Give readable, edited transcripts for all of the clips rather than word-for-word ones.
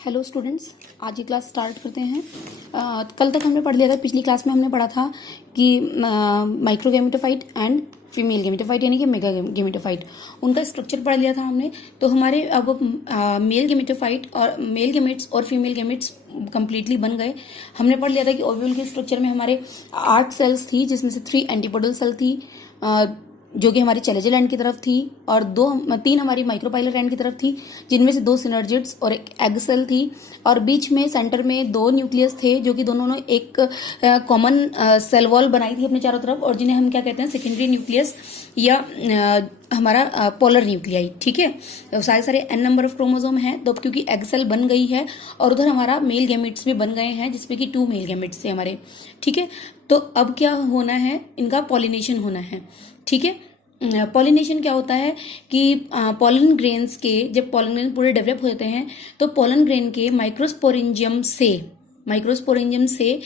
Hello students, आज की class start करते हैं। कल तक हमने पढ़ लिया था, पिछली क्लास में हमने पढ़ा था कि micro gametophyte and female gametophyte यानी कि मेगा गेमेटोफाइट, उनका स्ट्रक्चर पढ़ लिया था हमने। तो हमारे अब मेल गेमेटोफाइट और मेल गेमेट्स और फीमेल गेमेट्स कंप्लीटली बन गए। हमने पढ़ लिया था कि ओव्यूल के स्ट्रक्चर में हमारे 8 सेल्स थी, जिसमें से 3 एंटीपोडल सेल थी जो कि हमारी चैलेजल एंड की तरफ थी, और 3 हमारी माइक्रोपाइलर एंड की तरफ थी, जिनमें से 2 सिनर्जिड्स और एक एग सेल थी, और बीच में सेंटर में 2 न्यूक्लियस थे जो कि दोनों ने एक कॉमन सेल वॉल बनाई थी अपने चारों तरफ, और जिन्हें हम क्या कहते हैं, सेकेंडरी न्यूक्लियस या हमारा पोलर न्यूक्लियाई। ठीक है, तो सारे n नंबर ऑफ क्रोमोसोम हैं, तो क्योंकि एग सेल बन गई है और उधर हमारा मेल गैमेट्स भी बन गए हैं, जिसमें कि 2 मेल गैमेट्स थे हमारे। ठीक है, तो अब क्या होना है, इनका पॉलिनेशन होना है। ठीक है, पॉलिनेशन क्या होता है कि पॉलन ग्रेन्स के, जब पॉलन ग्रेन पूरे डेवलप होते हैं तो पॉलन ग्रेन के माइक्रोस्पोरेंजियम से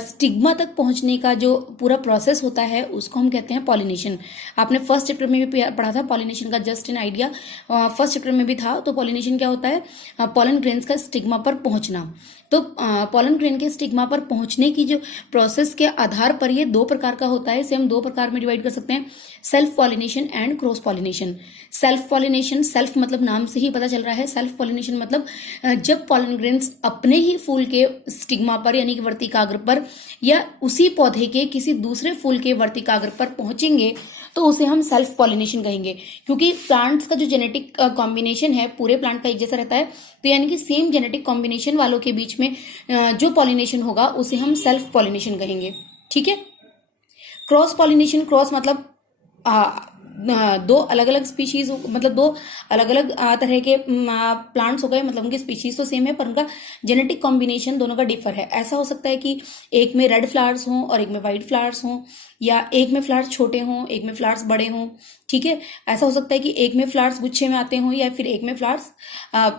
स्टिग्मा तक पहुंचने का जो पूरा प्रोसेस होता है उसको हम कहते हैं पॉलिनेशन। आपने फर्स्ट चैप्टर में भी पढ़ा था पॉलिनेशन का, just an idea first chapter में भी था। तो पॉलिनेशन क्या होता है, पॉलन ग्रेन्स का स्टिग्मा पर पहुंचना। तो पॉलन ग्रेन के स्टिग्मा पर पहुंचने की जो प्रोसेस के आधार पर ये 2 प्रकार का होता है। इसे हम 2 प्रकार में डिवाइड कर सकते हैं, self pollination and cross pollination. Self pollination, self मतलब नाम से ही पता चल रहा है, सेल्फ पॉलिनेशन मतलब जब पॉलन ग्रेन्स अपने ही फूल के स्टिग्मा पर यानी कि वर्तिकाग्र पर या उसी पौधे के किसी दूसरे फूल के वर्तिकाग्र पर पहुंचेंगे तो उसे हम सेल्फ पॉलिनेशन कहेंगे। क्योंकि प्लांट्स का जो जेनेटिक कॉम्बिनेशन है पूरे प्लांट का एक जैसा रहता है, तो यानी कि सेम जेनेटिक कॉम्बिनेशन वालों के बीच में जो पॉलिनेशन होगा उसे हम सेल्फ पॉलिनेशन कहेंगे। ठीक है, क्रॉस पॉलिनेशन, क्रॉस मतलब 2 अलग अलग स्पीशीज, मतलब 2 अलग अलग तरह के प्लांट्स हो गए, मतलब उनकी स्पीशीज तो सेम है पर उनका जेनेटिक कॉम्बिनेशन दोनों का डिफर है। ऐसा हो सकता है कि एक में रेड फ्लावर्स हों और एक में व्हाइट फ्लावर्स हों, या एक में फ्लावर्स छोटे हों एक में फ्लावर्स बड़े हों। ठीक है, ऐसा हो सकता है कि एक में फ्लावर्स गुच्छे में आते हों या फिर एक में फ्लावर्स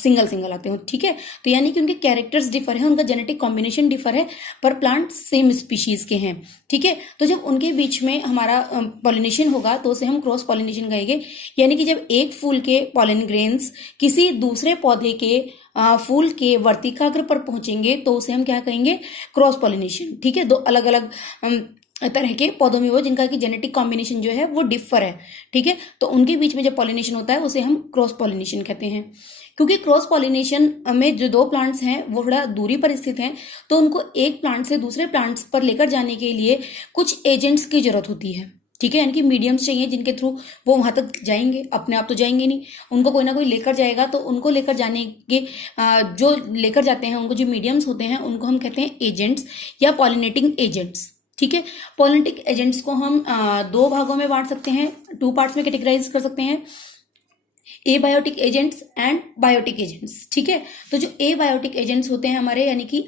सिंगल आते हों। ठीक है, तो यानी कि उनके कैरेक्टर्स डिफर है, उनका जेनेटिक कॉम्बिनेशन डिफर है, पर प्लांट सेम स्पीशीज के हैं। ठीक है, तो जब उनके बीच में हमारा पॉलिनेशन होगा तो उसे हम क्रॉस पॉलिनेशन कहेंगे। यानी कि जब एक फूल के पॉलन ग्रेन्स किसी दूसरे पौधे के फूल के वर्तिकाग्र पर पहुंचेंगे तो उसे हम क्या कहेंगे, क्रॉस पॉलिनेशन। ठीक है, 2 अलग अलग तरह के पौधों में वो जिनका कि जेनेटिक कॉम्बिनेशन जो है वो डिफर है। ठीक है, तो उनके बीच में जब पॉलिनेशन होता है उसे हम क्रॉस पॉलिनेशन कहते हैं। क्योंकि क्रॉस पॉलिनेशन में जो 2 प्लांट्स हैं वो थोड़ा दूरी पर स्थित हैं, तो उनको एक प्लांट से दूसरे प्लांट्स पर लेकर जाने के लिए कुछ एजेंट्स की जरूरत होती है। ठीक है, यानी कि मीडियम्स चाहिए जिनके थ्रू वो वहां तक जाएंगे, अपने आप तो जाएंगे नहीं, उनको कोई ना कोई लेकर जाएगा। तो उनको लेकर जाने के जो लेकर जाते हैं उनको जो मीडियम्स होते हैं उनको हम कहते हैं एजेंट्स या पॉलिनेटिंग एजेंट्स। ठीक है, पॉलिनेटिक एजेंट्स को हम 2 भागों में बांट सकते हैं, 2 पार्ट्स में कैटेगराइज कर सकते हैं, abiotic agents and biotic agents. ठीक है, तो जो एबायोटिक एजेंट्स होते हैं हमारे यानी कि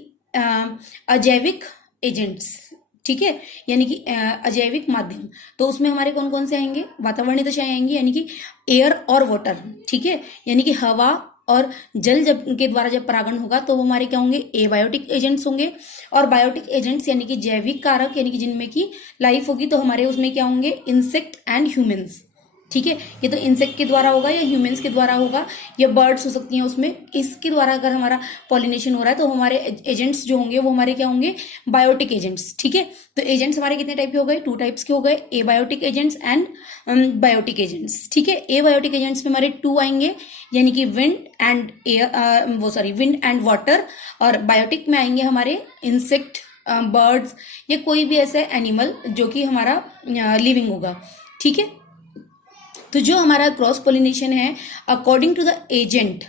अजैविक एजेंट्स, ठीक है, यानी कि अजैविक माध्यम, तो उसमें हमारे कौन कौन से आएंगे, वातावरणीय दशाएं आएंगी यानी कि एयर और वाटर। ठीक है, यानी कि हवा और जल जब के द्वारा जब परागण होगा तो वो हमारे क्या होंगे, एबायोटिक एजेंट्स होंगे। और बायोटिक एजेंट्स यानी कि जैविक कारक यानी कि जिनमें की लाइफ होगी, तो हमारे उसमें क्या होंगे, इंसेक्ट एंड ह्यूमंस। ठीक है, ये तो इंसेक्ट के द्वारा होगा या ह्यूमंस के द्वारा होगा या बर्ड्स हो सकती हैं उसमें, इसके द्वारा अगर हमारा पॉलिनेशन हो रहा है तो हमारे एजेंट्स जो होंगे वो हमारे क्या होंगे, बायोटिक एजेंट्स। ठीक है, तो एजेंट्स हमारे कितने टाइप के हो गए, 2 टाइप्स के हो गए, abiotic agents and biotic agents. ठीक है, एबायोटिक एजेंट्स में हमारे 2 आएंगे यानी कि wind and air, wind and water, और बायोटिक में आएंगे हमारे इंसेक्ट, बर्ड्स या कोई भी ऐसे एनिमल जो कि हमारा लिविंग होगा। ठीक है, तो जो हमारा क्रॉस पॉलिनेशन है according to the agent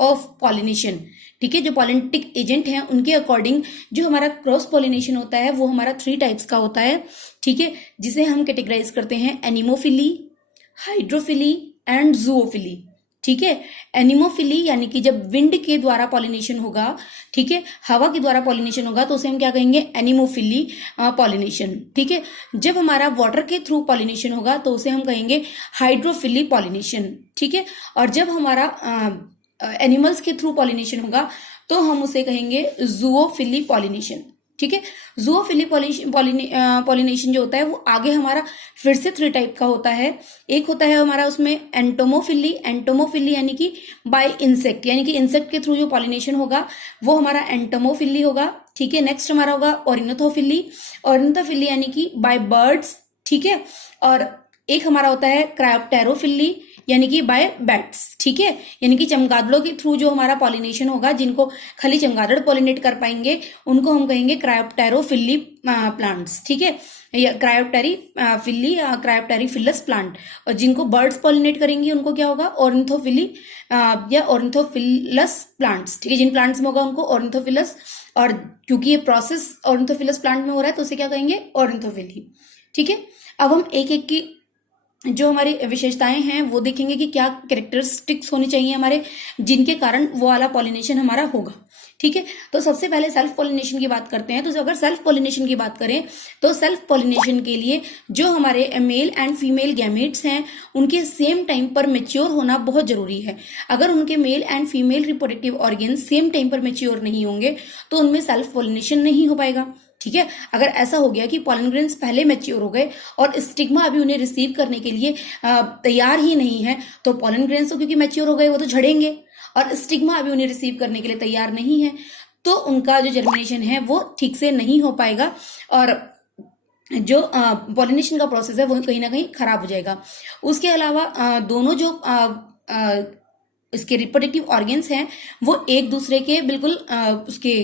of pollination, ठीक है, जो पॉलिनेटिक एजेंट हैं उनके अकॉर्डिंग जो हमारा क्रॉस पॉलिनेशन होता है वो हमारा 3 टाइप्स का होता है। ठीक है, जिसे हम कैटेगराइज करते हैं एनिमोफिली, हाइड्रोफिली एंड जूओफिली। ठीक है, एनिमोफिली यानी कि जब विंड के द्वारा पॉलिनेशन होगा, ठीक है, हवा के द्वारा पॉलिनेशन होगा तो उसे हम क्या कहेंगे, एनिमोफिली पॉलिनेशन। ठीक है, जब हमारा वाटर के थ्रू पॉलिनेशन होगा तो उसे हम कहेंगे हाइड्रोफिली पॉलिनेशन। ठीक है, और जब हमारा एनिमल्स के थ्रू पॉलिनेशन होगा तो हम उसे कहेंगे जूओफिली पॉलिनेशन। ठीक है। जूओफिली पॉलिनेशन जो होता है वो आगे हमारा फिर से 3 टाइप का होता है। एक होता है हमारा उसमें एंटोमोफिली यानी कि बाय इंसेक्ट, यानी कि इंसेक्ट के थ्रू जो पॉलिनेशन होगा वो हमारा एंटोमोफिली होगा। ठीक है। नेक्स्ट हमारा होगा ऑर्निथोफिली यानी कि बाय बर्ड्स। ठीक है। और एक हमारा होता है क्रायोप्टेरोफिली यानी कि बाय बैट्स। ठीक है। यानी कि चमगादड़ों के थ्रू जो हमारा पॉलिनेशन होगा, जिनको खाली चमगादड़ पॉलिनेट कर पाएंगे, उनको हम कहेंगे क्रायोप्टेरोफिली प्लांट्स। ठीक है। या क्रायोप्टेरीफिलस प्लांट। और जिनको बर्ड्स पॉलिनेट करेंगी उनको क्या होगा, ऑर्निथोफिली या ऑर्निथोफिलस प्लांट्स। ठीक है। जिन प्लांट्स में होगा उनको ऑर्निथोफिलस, और क्योंकि ये प्रोसेस ऑर्निथोफिलस प्लांट में हो रहा है तो उसे क्या कहेंगे, ऑर्निथोफिली। ठीक है। अब हम एक एक की जो हमारी विशेषताएं हैं वो देखेंगे कि क्या कैरेक्टरिस्टिक्स होनी चाहिए हमारे, जिनके कारण वो वाला पॉलिनेशन हमारा होगा। ठीक है। तो सबसे पहले सेल्फ पॉलिनेशन की बात करते हैं। तो अगर सेल्फ पॉलिनेशन की बात करें तो सेल्फ पॉलिनेशन के लिए जो हमारे मेल एंड फीमेल गैमेट्स हैं उनके सेम टाइम पर मेच्योर होना बहुत जरूरी है। अगर उनके male and female reproductive organ same time पर मेच्योर नहीं होंगे तो उनमें सेल्फ पॉलिनेशन नहीं हो पाएगा। ठीक है। अगर ऐसा हो गया कि पॉलन ग्रेन्स पहले मैच्योर हो गए और स्टिग्मा अभी उन्हें रिसीव करने के लिए तैयार ही नहीं है, तो पॉलन ग्रेन्स तो क्योंकि मैच्योर हो गए वो तो झड़ेंगे, और स्टिग्मा अभी उन्हें रिसीव करने के लिए तैयार नहीं है, तो उनका जो जर्मिनेशन है वो ठीक से नहीं हो पाएगा और जो पॉलिनेशन का प्रोसेस है वो कहीं ना कहीं खराब हो जाएगा। उसके अलावा दोनों जो इसके रिप्रोडक्टिव ऑर्गन्स हैं वो एक दूसरे के बिल्कुल उसके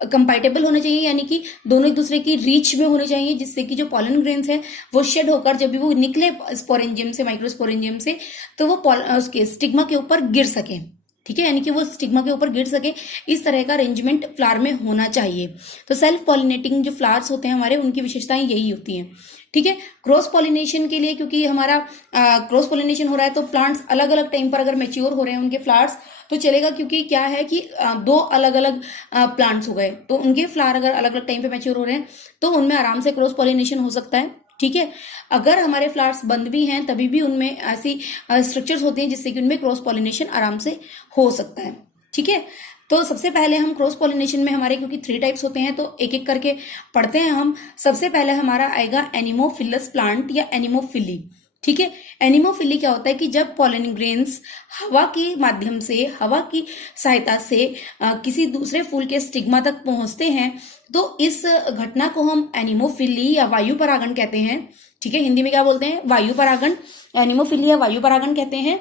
कंपैटिबल होने चाहिए, यानी कि दोनों एक दूसरे की रीच में होने चाहिए, जिससे कि जो पॉलन ग्रेन्स है वो शेड होकर जब भी वो निकले स्पोरेंजियम से, माइक्रोस्पोरेंजियम से, तो वो उसके स्टिग्मा के ऊपर गिर सके। ठीक है। यानी कि वो स्टिग्मा के ऊपर गिर सके, इस तरह का अरेंजमेंट फ्लावर में होना चाहिए। तो सेल्फ पॉलिनेटिंग जो फ्लावर्स होते हैं हमारे, उनकी विशेषताएं यही होती हैं। ठीक है। क्रॉस पॉलिनेशन के लिए, क्योंकि हमारा क्रॉस पॉलिनेशन हो रहा है तो प्लांट्स अलग अलग टाइम पर अगर मैच्योर हो रहे हैं उनके फ्लावर्स तो चलेगा, क्योंकि क्या है कि दो अलग अलग प्लांट्स हो गए तो उनके फ्लावर अगर अलग अलग टाइम पे मैच्योर हो रहे हैं तो उनमें आराम से क्रॉस पॉलिनेशन हो सकता है। ठीक है। अगर हमारे फ्लावर्स बंद भी हैं तभी भी उनमें ऐसी स्ट्रक्चर्स होती हैं जिससे कि उनमें क्रॉस पॉलिनेशन आराम से हो सकता है। ठीक है। तो सबसे पहले हम क्रॉस पॉलिनेशन में हमारे क्योंकि 3 टाइप्स होते हैं तो एक एक करके पढ़ते हैं हम। सबसे पहले हमारा आएगा एनिमोफिलस प्लांट या एनिमोफिली। ठीक है। एनिमोफिली क्या होता है कि जब पॉलन ग्रेन्स हवा के माध्यम से, हवा की सहायता से किसी दूसरे फूल के स्टिग्मा तक पहुंचते हैं तो इस घटना को हम एनिमोफिली या वायु परागण कहते हैं। ठीक है। हिंदी में क्या बोलते हैं, वायु परागण। एनिमोफिली या वायु परागण कहते हैं।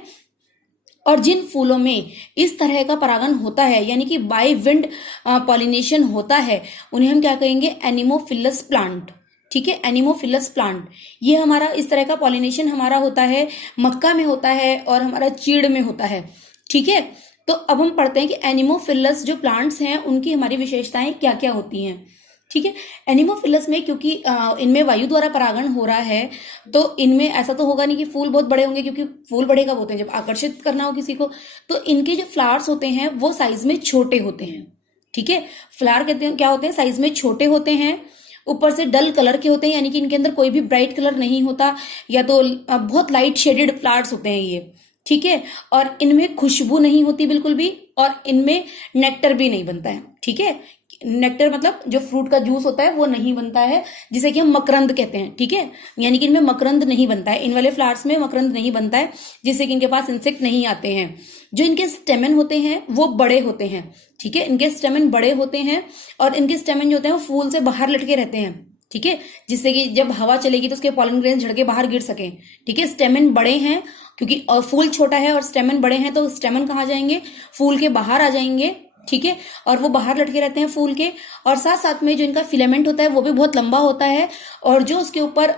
और जिन फूलों में इस तरह का परागण होता है यानी कि बाय विंड पॉलिनेशन होता है उन्हें हम क्या कहेंगे, एनिमोफिलस प्लांट। ठीक है। एनिमोफिलस प्लांट ये हमारा इस तरह का पॉलिनेशन हमारा होता है, मक्का में होता है और हमारा चीड़ में होता है। ठीक है। तो अब हम पढ़ते हैं कि एनिमोफिलस जो प्लांट्स हैं उनकी हमारी विशेषताएं क्या क्या होती हैं। ठीक है। एनिमोफिलस में क्योंकि इनमें वायु द्वारा परागण हो रहा है तो इनमें ऐसा तो होगा नहीं कि फूल बहुत बड़े होंगे, क्योंकि फूल बड़े कब होते हैं, जब आकर्षित करना हो किसी को। तो इनके जो फ्लावर्स होते हैं वो साइज में छोटे होते हैं। ठीक है। फ्लावर कहते हैं क्या होते हैं, साइज में छोटे होते हैं, ऊपर से डल कलर के होते हैं, यानी कि इनके अंदर कोई भी ब्राइट कलर नहीं होता, या तो बहुत लाइट शेडेड फ्लावर्स होते हैं ये। ठीक है। और इनमें खुशबू नहीं होती बिल्कुल भी, और इनमें नेक्टर भी नहीं बनता है। ठीक है। नेक्टर मतलब जो फ्रूट का जूस होता है वो नहीं बनता है, जिसे कि हम मकरंद कहते हैं। ठीक है। यानी कि इनमें मकरंद नहीं बनता है, इन वाले फ्लावर्स में मकरंद नहीं बनता है, जिससे कि इनके पास इंसेक्ट नहीं आते हैं। जो इनके स्टेमन होते हैं वो बड़े होते हैं। ठीक है। इनके स्टेमन बड़े होते हैं और इनके स्टेमन जो होते हैं वो फूल से बाहर लटके रहते हैं। ठीक है। जिससे कि जब हवा चलेगी तो उसके पॉलन ग्रेन झड़ के बाहर गिर सके। ठीक है। स्टेमन बड़े हैं क्योंकि और फूल छोटा है और स्टेमन बड़े हैं, तो स्टेमन कहाँ जाएंगे, फूल के बाहर आ जाएंगे। ठीक है। और वो बाहर लटके रहते हैं फूल के, और साथ साथ में जो इनका फिलामेंट होता है वो भी बहुत लंबा होता है, और जो उसके ऊपर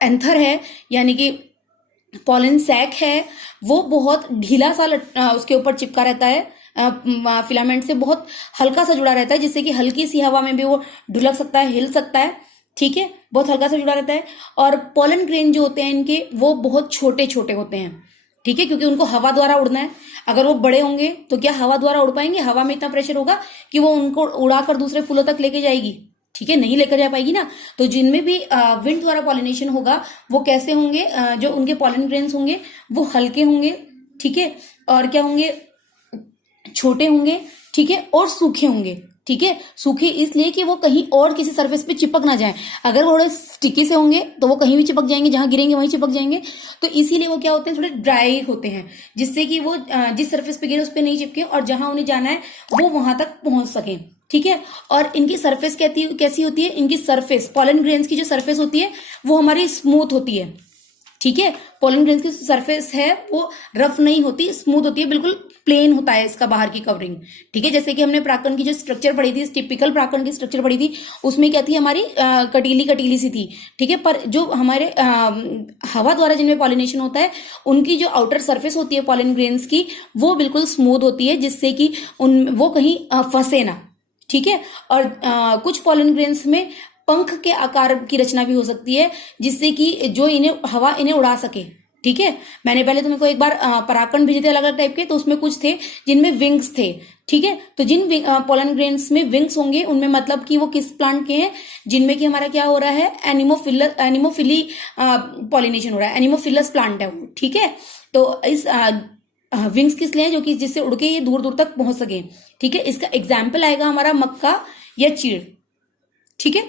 एंथर है यानी कि पॉलन सैक है वो बहुत ढीला सा उसके ऊपर चिपका रहता है, फिलामेंट से बहुत हल्का सा जुड़ा रहता है, जिससे कि हल्की सी हवा में भी वो ढुलक सकता है, हिल सकता है। ठीक है। बहुत हल्का सा जुड़ा रहता है। और पॉलन ग्रेन जो होते हैं इनके वो बहुत छोटे छोटे होते हैं। ठीक है। क्योंकि उनको हवा द्वारा उड़ना है। अगर वो बड़े होंगे तो क्या हवा द्वारा उड़ पाएंगे, हवा में इतना प्रेशर होगा कि वो उनको उड़ाकर दूसरे फूलों तक लेके जाएगी। ठीक है। नहीं लेकर जा पाएगी ना। तो जिनमें भी विंड द्वारा पॉलिनेशन होगा वो कैसे होंगे, जो उनके पॉलन ग्रेन्स होंगे वो हल्के होंगे। ठीक है। और क्या होंगे, छोटे होंगे। ठीक है। और सूखे होंगे। ठीक है, सूखे इसलिए कि वो कहीं और किसी सरफेस पे चिपक ना जाए। अगर वो थोड़े स्टिकी से होंगे तो वो कहीं भी चिपक जाएंगे, जहां गिरेंगे वहीं चिपक जाएंगे। तो इसीलिए वो क्या होते हैं, थोड़े ड्राई होते हैं, जिससे कि वो जिस सरफेस पे गिरे उस पर नहीं चिपके और जहां उन्हें जाना है वो वहां तक पहुंच सके। ठीक है, और इनकी सरफेस कैसी होती है, इनकी सरफेस पोलन ग्रेन्स की जो सरफेस होती है वो हमारी स्मूथ होती है। ठीक है, पोलन ग्रेन्स की सरफेस है वो रफ नहीं होती, स्मूथ होती है, बिल्कुल प्लेन होता है इसका बाहर की कवरिंग। ठीक है, जैसे कि हमने परागकण की जो स्ट्रक्चर पढ़ी थी, टिपिकल परागकण की स्ट्रक्चर पढ़ी थी, उसमें क्या थी, हमारी कटीली कटीली सी थी। ठीक है, पर जो हमारे हवा द्वारा जिनमें पॉलिनेशन होता है उनकी जो आउटर सरफेस होती है पोलन ग्रेन्स की वो बिल्कुल स्मूथ होती है, जिससे कि वो कहीं फंसे ना। ठीक है, और कुछ पोलन ग्रेन्स में पंख के आकार की रचना भी हो सकती है, जिससे कि जो हवा इन्हें उड़ा सके। ठीक है, मैंने पहले तुमको एक बार परागकण भेजे थे अलग अलग टाइप के, तो उसमें कुछ थे जिनमें विंग्स थे। ठीक है, तो जिन पोलन ग्रेन्स में विंग्स होंगे उनमें मतलब कि वो किस प्लांट के हैं, जिनमें कि हमारा क्या हो रहा है, एनिमोफिली पॉलिनेशन हो रहा है, एनिमोफिलस प्लांट है वो। ठीक है, तो इस विंग्स किस लिए हैं, जो कि जिससे उड़ के ये दूर दूर तक पहुंच सके। ठीक है, इसका एग्जाम्पल आएगा हमारा मक्का या चीड़। ठीक है,